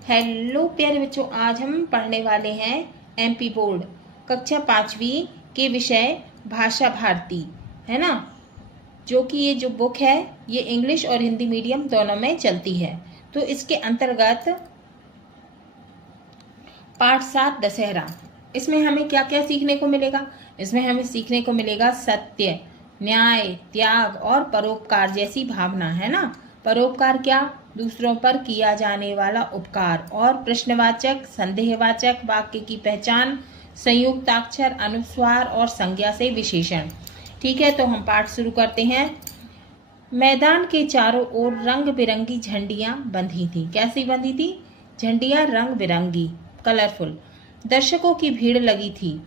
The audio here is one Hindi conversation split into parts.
हेलो प्यारे बच्चों, आज हम पढ़ने वाले हैं एमपी बोर्ड कक्षा 5वीं के विषय भाषा भारती, है ना। जो कि ये जो बुक है ये इंग्लिश और हिंदी मीडियम दोनों में चलती है। तो इसके अंतर्गत पाठ 7 दशहरा, इसमें हमें क्या क्या सीखने को मिलेगा। इसमें हमें सीखने को मिलेगा सत्य, न्याय, त्याग और परोपकार जैसी भावना, है ना। परोपकार क्या? दूसरों पर किया जाने वाला उपकार। और प्रश्नवाचक, संदेहवाचक वाक्य की पहचान, संयुक्ताक्षर, अनुस्वार और संज्ञा से विशेषण। ठीक है, तो हम पाठ शुरू करते हैं। मैदान के चारों ओर रंग बिरंगी झंडियां बंधी थी। कैसी बंधी थी? झंडियां रंग बिरंगी, कलरफुल। दर्शकों की भीड़ लगी थी,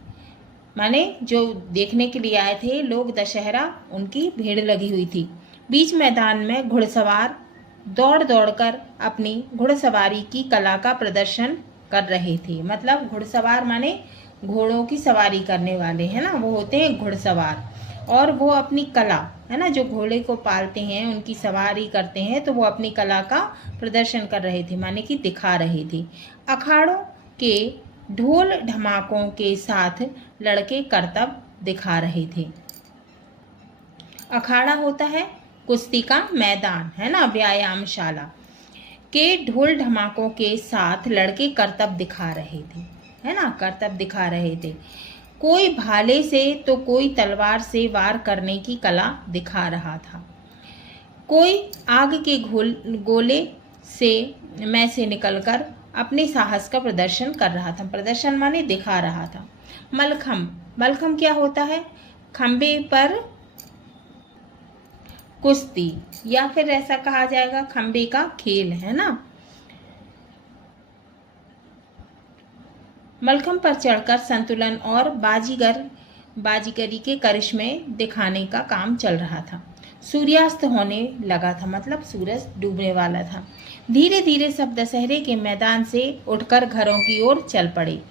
माने जो देखने के लिए आए थे लोग दशहरा, उनकी भीड़ लगी हुई थी। बीच मैदान में घुड़सवार दौड़ दौड़कर अपनी घुड़सवारी की कला का प्रदर्शन कर रहे थे। मतलब घुड़सवार माने घोड़ों की सवारी करने वाले, है ना, वो होते हैं घुड़सवार। और वो अपनी कला, है ना, जो घोड़े को पालते हैं, उनकी सवारी करते हैं, तो वो अपनी कला का प्रदर्शन कर रहे थे, माने कि दिखा रहे थे। अखाड़ों के ढोल ढमाकों के साथ लड़के करतब दिखा रहे थे। अखाड़ा होता है कुश्ती का मैदान, है ना, व्यायामशाला। के ढोल ढमाकों के साथ लड़के करतब दिखा रहे थे, है ना, करतब दिखा रहे थे। कोई भाले से तो कोई तलवार से वार करने की कला दिखा रहा था। कोई आग के गोले में से निकलकर अपने साहस का प्रदर्शन कर रहा था। प्रदर्शन माने दिखा रहा था। मलखम, मलखम क्या होता है? खंबे पर कुश्ती, या फिर ऐसा कहा जाएगा खंबे का खेल, है ना। मलखम पर चढ़कर संतुलन और बाजीगरी के करिश्मे दिखाने का काम चल रहा था। सूर्यास्त होने लगा था, मतलब सूरज डूबने वाला था। धीरे धीरे सब दशहरे के मैदान से उठकर घरों की ओर चल पड़े।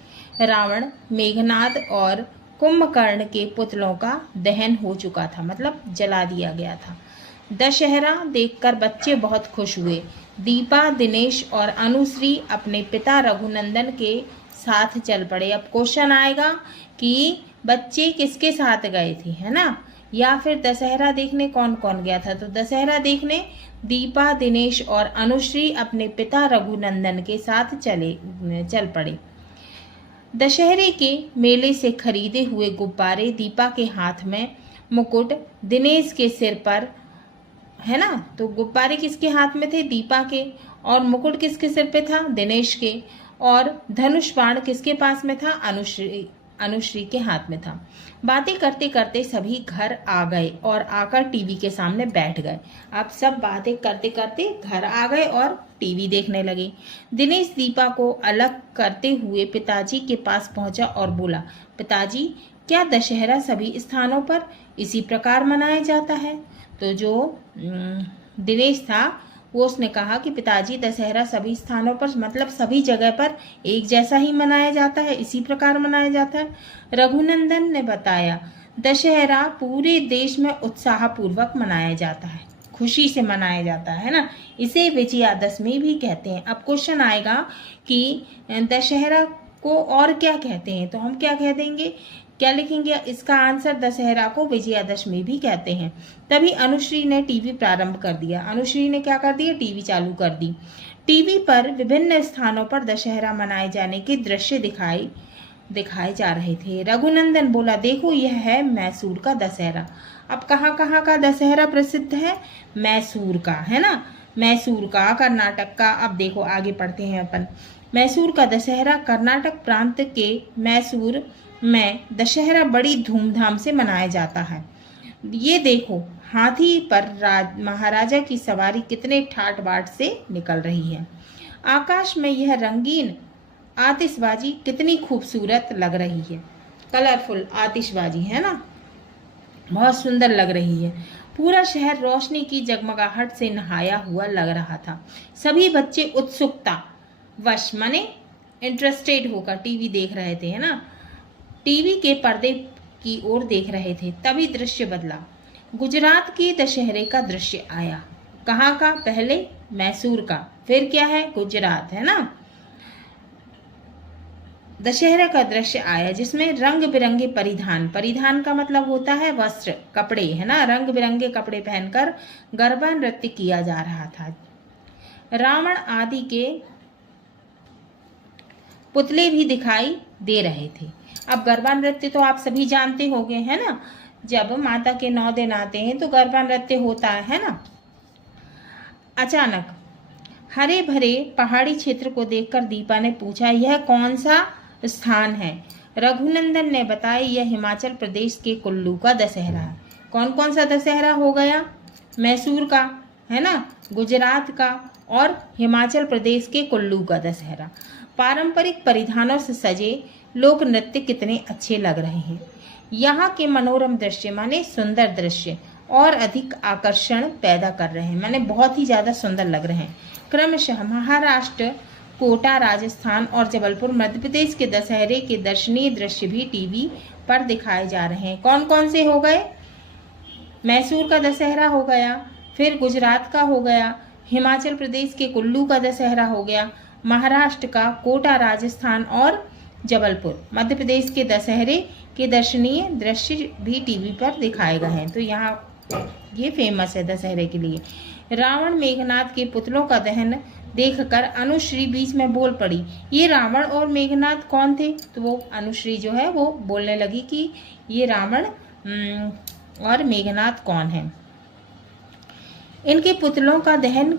रावण, मेघनाद और कुंभकर्ण के पुतलों का दहन हो चुका था, मतलब जला दिया गया था। दशहरा देखकर बच्चे बहुत खुश हुए। दीपा, दिनेश और अनुश्री अपने पिता रघुनंदन के साथ चल पड़े। अब क्वेश्चन आएगा कि बच्चे किसके साथ गए थे, है ना, या फिर दशहरा देखने कौन कौन गया था। तो दशहरा देखने दीपा, दिनेश और अनुश्री अपने पिता रघुनंदन के साथ चल पड़े। दशहरे के मेले से खरीदे हुए गुब्बारे, दीपा के हाथ में मुकुट, दिनेश के सिर पर, है ना। तो गुब्बारे किसके हाथ में थे? दीपा के। और मुकुट किसके सिर पे था? दिनेश के। और धनुष बाण किसके पास में था? अनुश्री के हाथ में था। बातें करते करते सभी घर आ गए और आकर टीवी के सामने बैठ गए। अब सब बातें करते करते घर आ गए और टीवी देखने लगे। दिनेश दीपा को अलग करते हुए पिताजी के पास पहुंचा और बोला, पिताजी, क्या दशहरा सभी स्थानों पर इसी प्रकार मनाया जाता है? तो जो दिनेश था वो उसने कहा कि पिताजी, दशहरा सभी स्थानों पर, मतलब सभी जगह पर एक जैसा ही मनाया जाता है, इसी प्रकार मनाया जाता है। रघुनंदन ने बताया, दशहरा पूरे देश में उत्साहपूर्वक मनाया जाता है, खुशी से मनाया जाता है ना। इसे विजयादशमी भी कहते हैं। अब क्वेश्चन आएगा कि दशहरा को और क्या कहते हैं, तो हम क्या कह देंगे, क्या लिखेंगे? इसका आंसर दशहरा को विजयादशमी भी कहते हैं। तभी अनुश्री ने टीवी प्रारंभ कर दिया। अनुश्री ने क्या कर दिया? टीवी चालू कर दी। टीवी पर विभिन्न स्थानों पर दशहरा मनाए जाने के दृश्य दिखाए जा रहे थे। रघुनंदन बोला, देखो यह है मैसूर का दशहरा। अब कहाँ कहाँ का दशहरा प्रसिद्ध है? मैसूर का, है ना, मैसूर का, कर्नाटक का। अब देखो आगे पढ़ते हैं अपन। मैसूर का दशहरा कर्नाटक प्रांत के मैसूर में दशहरा बड़ी धूमधाम से मनाया जाता है। ये देखो, हाथी पर महाराजा की सवारी कितने ठाट बाट से निकल रही है। आकाश में यह रंगीन आतिशबाजी कितनी खूबसूरत लग रही है। कलरफुल आतिशबाजी, है ना, बहुत सुंदर लग रही है। पूरा शहर रोशनी की जगमगाहट से नहाया हुआ लग रहा था। सभी बच्चे उत्सुकता वश, माने इंटरेस्टेड होकर टीवी देख रहे थे, है ना, टीवी के पर्दे की ओर देख रहे थे। तभी दृश्य बदला। गुजरात के दशहरे का दृश्य आया। कहाँ का? पहले मैसूर का, फिर क्या है? गुजरात, है ना। दशहरा का दृश्य आया जिसमें रंग बिरंगे परिधान, परिधान का मतलब होता है वस्त्र, कपड़े, है ना, रंग बिरंगे कपड़े पहनकर गरबा नृत्य किया जा रहा था। रावण आदि के पुतले भी दिखाई दे रहे थे। अब गरबा नृत्य तो आप सभी जानते होंगे, है ना, जब माता के 9 दिन आते हैं तो गरबा नृत्य होता है ना। अचानक हरे भरे पहाड़ी क्षेत्र को देखकर दीपा ने पूछा, यह कौन सा स्थान है? रघुनंदन ने बताया, यह हिमाचल प्रदेश के कुल्लू का दशहरा है। कौन कौन सा दशहरा हो गया? मैसूर का, है ना, गुजरात का और हिमाचल प्रदेश के कुल्लू का दशहरा। पारंपरिक परिधानों से सजे लोक नृत्य कितने अच्छे लग रहे हैं। यहाँ के मनोरम दृश्य माने सुंदर दृश्य और अधिक आकर्षण पैदा कर रहे हैं, माने बहुत ही ज़्यादा सुंदर लग रहे हैं। क्रमशः महाराष्ट्र, कोटा राजस्थान और जबलपुर मध्य प्रदेश के दशहरे के दर्शनीय दृश्य भी टीवी पर दिखाए जा रहे हैं। कौन कौन से हो गए? मैसूर का दशहरा हो गया, फिर गुजरात का हो गया, हिमाचल प्रदेश के कुल्लू का दशहरा हो गया, महाराष्ट्र का, कोटा राजस्थान और जबलपुर मध्य प्रदेश के दशहरे के दर्शनीय दृश्य भी टीवी पर दिखाए गए हैं। तो यहाँ ये फेमस है दशहरे के लिए। रावण मेघनाथ के पुतलों का दहन देखकर अनुश्री बीच में बोल पड़ी, ये रावण और मेघनाथ कौन थे? तो वो अनुश्री जो है वो बोलने लगी कि ये रावण और मेघनाथ कौन है, इनके पुतलों का दहन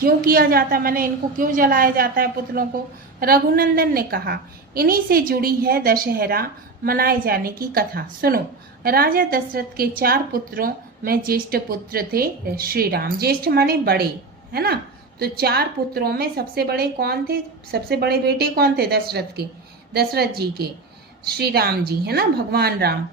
क्यों किया जाता है, मैंने इनको क्यों जलाया जाता है पुतलों को? रघुनंदन ने कहा, इन्हीं से जुड़ी है दशहरा मनाए जाने की कथा। सुनो, राजा दशरथ के 4 पुत्रों में ज्येष्ठ पुत्र थे श्री राम। ज्येष्ठ माने बड़े, है ना, तो 4 पुत्रों में सबसे बड़े कौन थे? सबसे बड़े बेटे कौन थे दशरथ के? दशरथ जी के श्री राम जी, है ना, भगवान राम।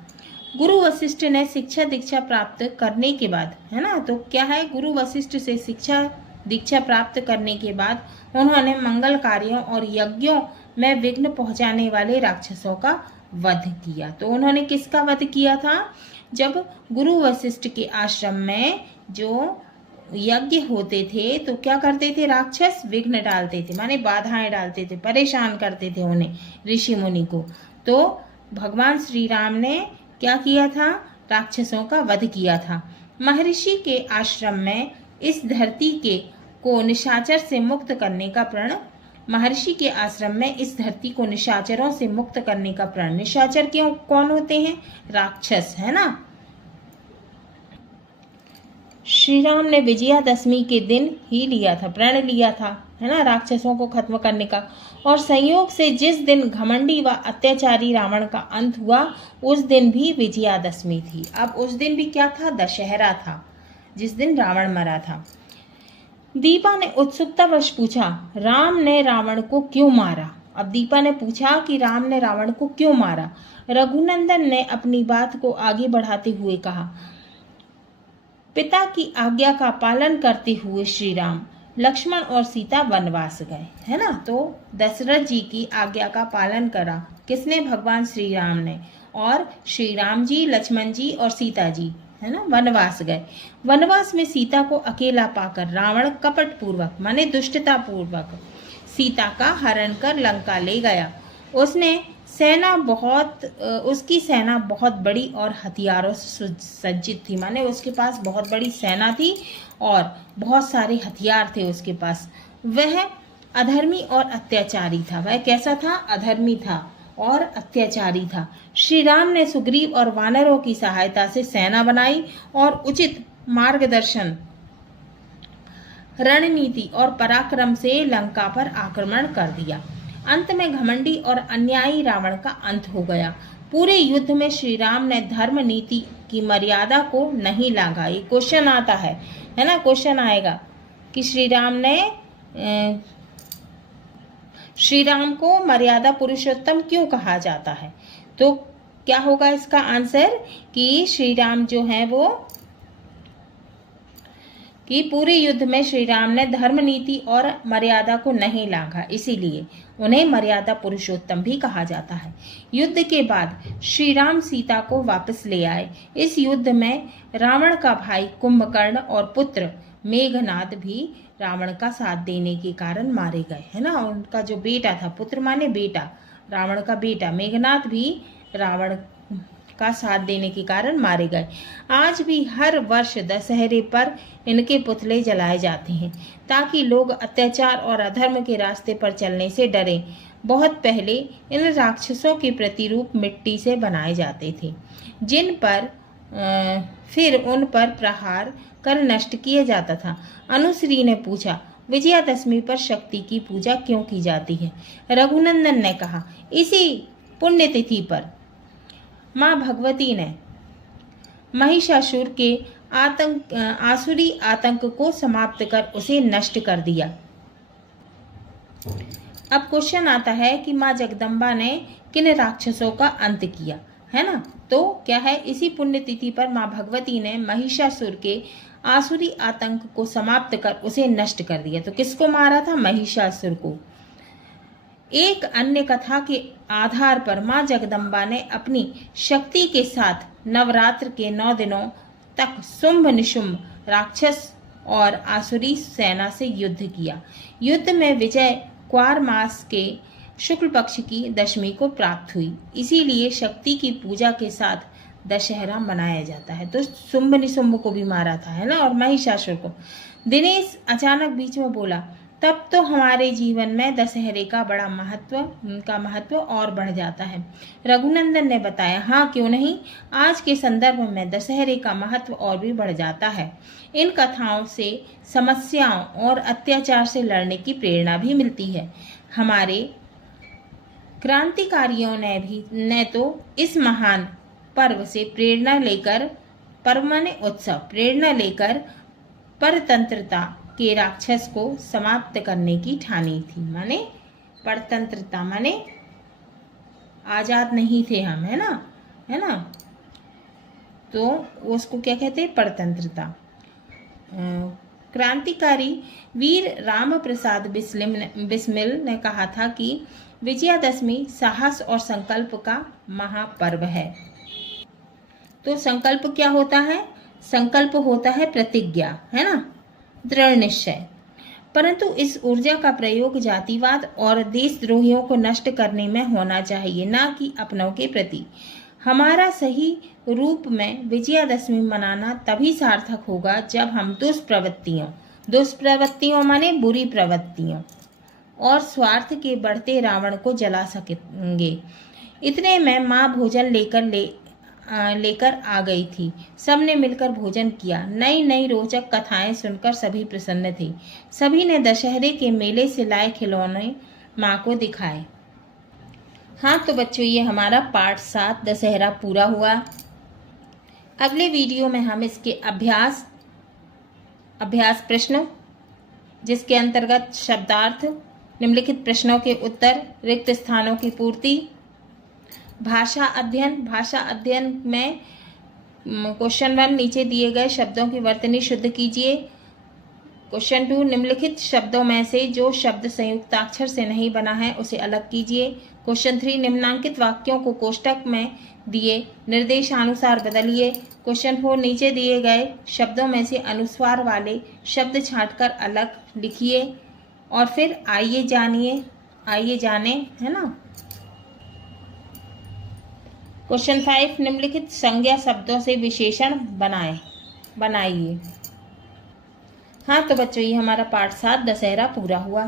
गुरु वशिष्ठ ने शिक्षा दीक्षा प्राप्त करने के बाद, है ना, तो क्या है, गुरु वशिष्ठ से शिक्षा दीक्षा प्राप्त करने के बाद उन्होंने मंगल कार्यों और यज्ञों में विघ्न पहुंचाने वाले राक्षसों का वध किया। तो उन्होंने किसका वध किया था? जब गुरु वशिष्ठ के आश्रम में जो यज्ञ होते थे तो क्या करते थे? राक्षस विघ्न डालते थे, माने बाधाएं डालते थे, परेशान करते थे उन्हें, ऋषि मुनि को। तो भगवान श्री राम ने क्या किया था? राक्षसों का वध किया था। महर्षि के आश्रम में इस धरती के को निशाचर से मुक्त करने का प्रण, महर्षि के आश्रम में इस धरती को निशाचरों से मुक्त करने का प्रण, निशाचर क्यों कौन होते हैं? राक्षस, है ना। श्री राम ने विजयादशमी के दिन ही लिया था, प्रण लिया था, है ना, राक्षसों को खत्म करने का। और संयोग से जिस दिन घमंडी व अत्याचारी रावण का अंत हुआ उस दिन भी विजयादशमी थी। अब उस दिन भी क्या था? दशहरा था, जिस दिन रावण मरा था। दीपा ने उत्सुकतावश पूछा, राम ने रावण को क्यों मारा? अब दीपा ने पूछा कि राम ने रावण को क्यों मारा। रघुनंदन ने अपनी बात को आगे बढ़ाते हुए कहा, पिता की आज्ञा का पालन करते हुए श्री राम, लक्ष्मण और सीता वनवास गए, है ना। तो दशरथ जी की आज्ञा का पालन करा किसने? भगवान श्री राम ने। और श्री राम जी, लक्ष्मण जी और सीता जी, है ना, वनवास गए। वनवास में सीता को अकेला पाकर रावण कपट पूर्वक माने दुष्टता पूर्वक सीता का हरण कर लंका ले गया। उसकी सेना बहुत बड़ी और हथियारों से सज्जित थी, माने उसके पास बहुत बड़ी सेना थी और बहुत सारे हथियार थे उसके पास। वह अधर्मी और अत्याचारी था। वह कैसा था? अधर्मी था और अत्याचारी था। श्री राम ने सुग्रीव और वानरों की सहायता से सेना बनाई और उचित मार्गदर्शन, रणनीति और पराक्रम से लंका पर आक्रमण कर दिया। अंत में घमंडी और अन्यायी रावण का अंत हो गया। पूरे युद्ध में श्री राम ने धर्म नीति की मर्यादा को नहीं लांघा। ये क्वेश्चन आता है ना, क्वेश्चन आएगा कि श्री राम को मर्यादा पुरुषोत्तम क्यों कहा जाता है? तो क्या होगा इसका आंसर कि श्री राम जो है वो कि पूरे युद्ध में श्री राम ने धर्म नीति और मर्यादा को नहीं लांघा, इसीलिए उन्हें मर्यादा पुरुषोत्तम भी कहा जाता है। युद्ध के बाद श्री राम सीता को वापस ले आए। इस युद्ध में रावण का भाई कुंभकर्ण और पुत्र मेघनाद भी रावण का साथ देने के कारण मारे गए, है ना। उनका जो बेटा था, पुत्र माने बेटा, रावण का बेटा मेघनाद भी रावण का साथ देने के कारण मारे गए। आज भी हर वर्ष दशहरे पर इनके पुतले जलाए जाते हैं ताकि लोग अत्याचार और अधर्म के रास्ते पर चलने से डरें। बहुत पहले इन राक्षसों के प्रतिरूप मिट्टी से बनाए जाते थे, जिन पर फिर उन पर प्रहार कर नष्ट किया जाता था। अनुश्री ने पूछा, विजयादशमी पर शक्ति की पूजा क्यों की जाती है? रघुनंदन ने कहा, इसी पुण्यतिथि पर माँ भगवती ने महिषासुर के आसुरी आतंक को समाप्त कर उसे नष्ट कर दिया। अब क्वेश्चन आता है कि माँ जगदम्बा ने किन राक्षसों का अंत किया, है ना? तो क्या है, इसी पुण्यतिथि पर माँ भगवती ने महिषासुर के आसुरी आतंक को समाप्त कर उसे नष्ट कर दिया। तो किसको मारा था? महिषासुर को। एक अन्य कथा के आधार पर माँ जगदम्बा ने अपनी शक्ति के साथ नवरात्र के 9 दिनों तक शुंभ निशुंभ राक्षस और आसुरी सेना से युद्ध किया। युद्ध में विजय क्वार मास के शुक्ल पक्ष की दशमी को प्राप्त हुई। इसीलिए शक्ति की पूजा के साथ दशहरा मनाया जाता है। तो शुंभ निशुंभ को भी मारा था, है ना, और महिषासुर को। दिनेश अचानक बीच में बोला, तब तो हमारे जीवन में दशहरे का महत्व और बढ़ जाता है। रघुनंदन ने बताया, हाँ क्यों नहीं, आज के संदर्भ में दशहरे का महत्व और भी बढ़ जाता है। इन कथाओं से समस्याओं और अत्याचार से लड़ने की प्रेरणा भी मिलती है। हमारे क्रांतिकारियों ने तो इस महान पर्व से प्रेरणा लेकर परतंत्रता के राक्षस को समाप्त करने की ठानी थी। माने परतंत्रता माने आजाद नहीं थे हम, है ना, तो उसको क्या कहते हैं? परतंत्रता। क्रांतिकारी वीर राम प्रसाद बिस्मिल ने कहा था कि विजयादशमी साहस और संकल्प का महापर्व है। तो संकल्प क्या होता है? संकल्प होता है प्रतिज्ञा, है ना, दृढ़ निश्चय। परंतु इस ऊर्जा का प्रयोग जातिवाद और देशद्रोहियों को नष्ट करने में होना चाहिए, ना कि अपनों के प्रति। हमारा सही रूप में विजयादशमी मनाना तभी सार्थक होगा जब हम दुष्प्रवृत्तियों माने बुरी प्रवृत्तियों और स्वार्थ के बढ़ते रावण को जला सकेंगे। इतने में माँ भोजन लेकर आ गई थी। सबने मिलकर भोजन किया। नई नई रोचक कथाएं सुनकर सभी प्रसन्न थे। सभी ने दशहरे के मेले से लाए खिलौने माँ को दिखाए। हाँ तो बच्चों, ये हमारा पार्ट 7 दशहरा पूरा हुआ। अगले वीडियो में हम इसके अभ्यास प्रश्न, जिसके अंतर्गत शब्दार्थ, निम्नलिखित प्रश्नों के उत्तर, रिक्त स्थानों की पूर्ति, भाषा अध्ययन में क्वेश्चन 1 नीचे दिए गए शब्दों की वर्तनी शुद्ध कीजिए। क्वेश्चन 2, निम्नलिखित शब्दों में से जो शब्द संयुक्ताक्षर से नहीं बना है उसे अलग कीजिए। क्वेश्चन 3, निम्नांकित वाक्यों को कोष्टक में दिए निर्देशानुसार बदलिए। क्वेश्चन 4, नीचे दिए गए शब्दों में से अनुस्वार वाले शब्द छांटकर अलग लिखिए। और फिर आइए जाने, है ना। क्वेश्चन 5, निम्नलिखित संज्ञा शब्दों से विशेषण बनाइए। हाँ तो बच्चों, ये हमारा पार्ट 7 दशहरा पूरा हुआ।